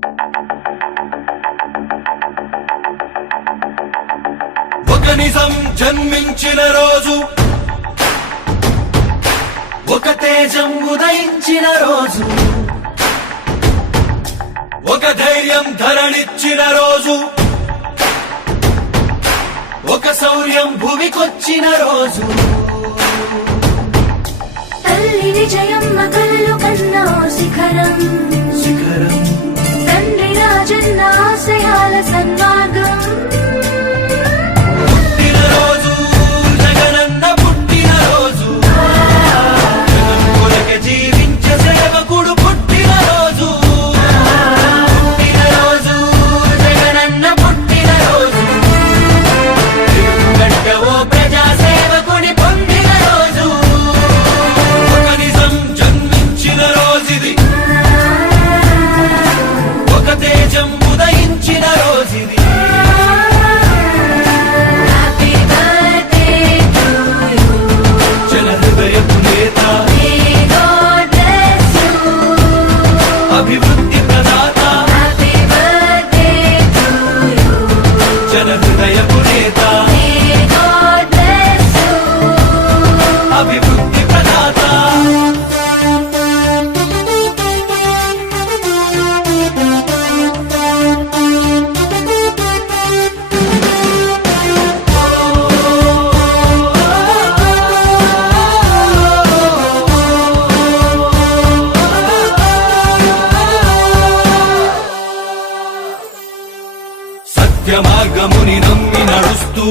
ఒక నిజం జన్మించిన రోజు. ఒక తేజం ఉదయించిన రోజు. ఒక ధైర్యం ధరణిచ్చిన రోజు. ఒక శౌర్యం భూమికొచ్చిన రోజు. తల్లి విజయమ్మ కలలు కన్నా శిఖరం. శిఖరం. ಸನ್ಮಾರ್ಗ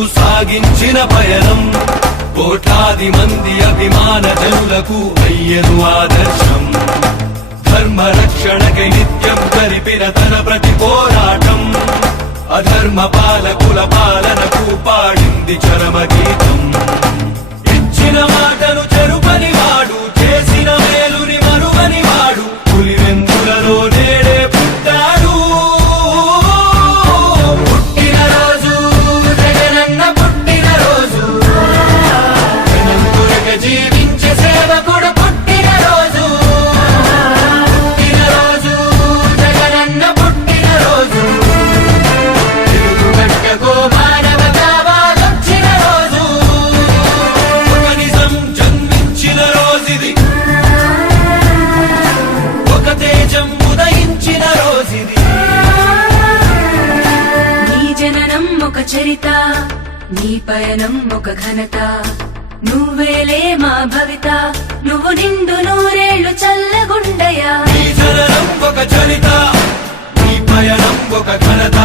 సాగించిన పయనం. కోట్లాది మంది అభిమాన జనులకు అయ్యను ఆదర్శం. ధర్మ రక్షణకై నిత్యం జరిపిన తన ప్రతి పోరాటం. అధర్మ పాలకుల పాలనకు పాడింది చరమ గీతం తేజం ఉదయించిన రోజుది. నీ జననం ఒక చరిత నీ పయనం ఒక ఘనత. నువ్వేలే మా భవిత నువ్వు నిండు నూరేళ్ళు చల్లగుండయా. నీ జననం ఒక చరిత నీ పయనం ఒక ఘనత.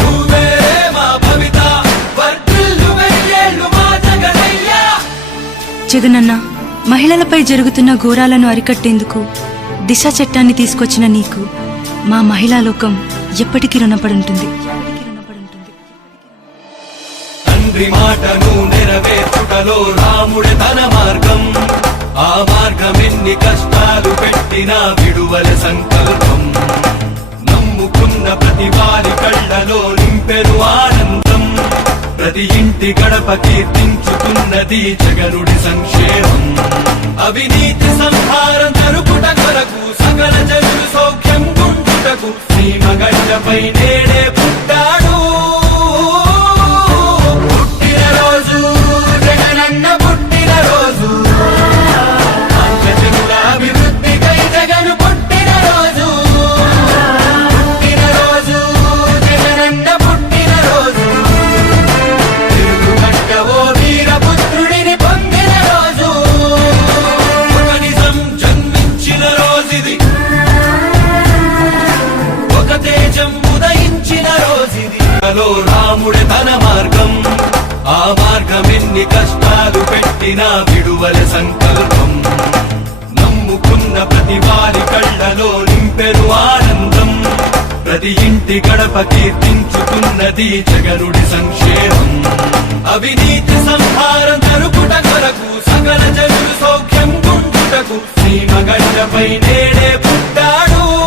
నువ్వే మా భవిత వర్ధిల్లు వెయ్యేళ్ళు మా జగనయ్యా. జగనన్న మహిళలపై జరుగుతున్న ఘోరాలను అరికట్టేందుకు దిశ చట్టాన్ని తీసుకొచ్చిన నీకు మా మహిళా లోకం ఎప్పటికీ రుణపడుంటుంది తండ్రి మాటను నెరవేర్చుటలో రాముడి తన మార్గం. ఆ మార్గం ఎన్ని కష్టాలు పెట్టినా విడువల సంకల్పం. నమ్ముకున్న ప్రతి వారి కళ్ళలో నింపెను ఆ ప్రతి ఇంటి గడప కీర్తించుతున్నది జగనుడి సంక్షేమం. అవినీతి సంహారం జరుపుట కొరకు సకల జనులు సౌఖ్యం గుంటుటకు శ్రీమగడ్డపై నేడే పుట్టాడు. మార్గంలో లో తన మార్గం. ఆ మార్గం ఎన్ని కష్టాలు పెట్టినా విడువల సంకల్పం. నమ్ముకున్న ప్రతి వారి కళ్ళలో నింపెను ఆనందం. ప్రతి ఇంటి గడప కీర్తించుకున్నది జగనుడి సంక్షేమం. అవినీతి సంహారం జరుపుట కొరకు సకల జనులు సౌఖ్యం గుంటుటకు శ్రీమగడ్డపై నేడే పుట్టాడు.